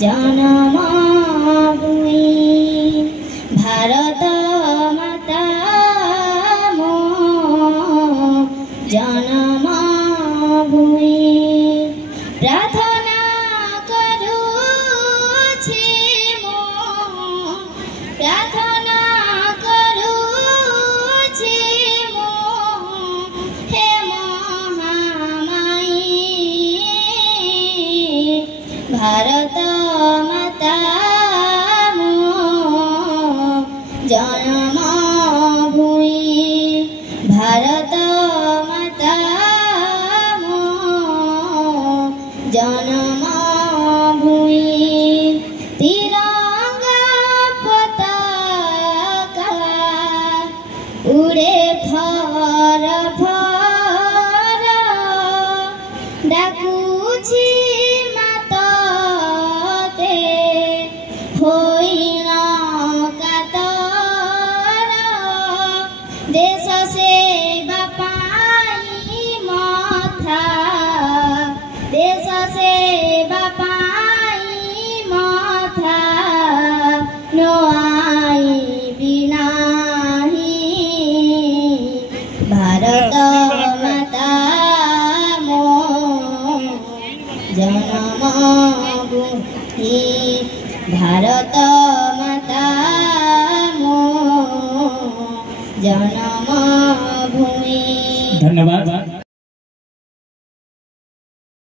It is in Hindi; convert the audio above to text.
जन्मभूमि भारत माता मो जन्मभूमि प्रार्थना करूछि मो प्रार्थना करूछि मो हे महामाई भारत माता मो जन्मभूमि भारत माता मो जन्मभूमि तिरंगा पताका उड़े फर फर डाकुछि मातते होइन कातर देश सेवा पाई मथा देश सेवा पाई मथा नआई बिनाही भारत माता मो जन्मभूमि भारत माता मो जन्मभूमि। धन्यवाद।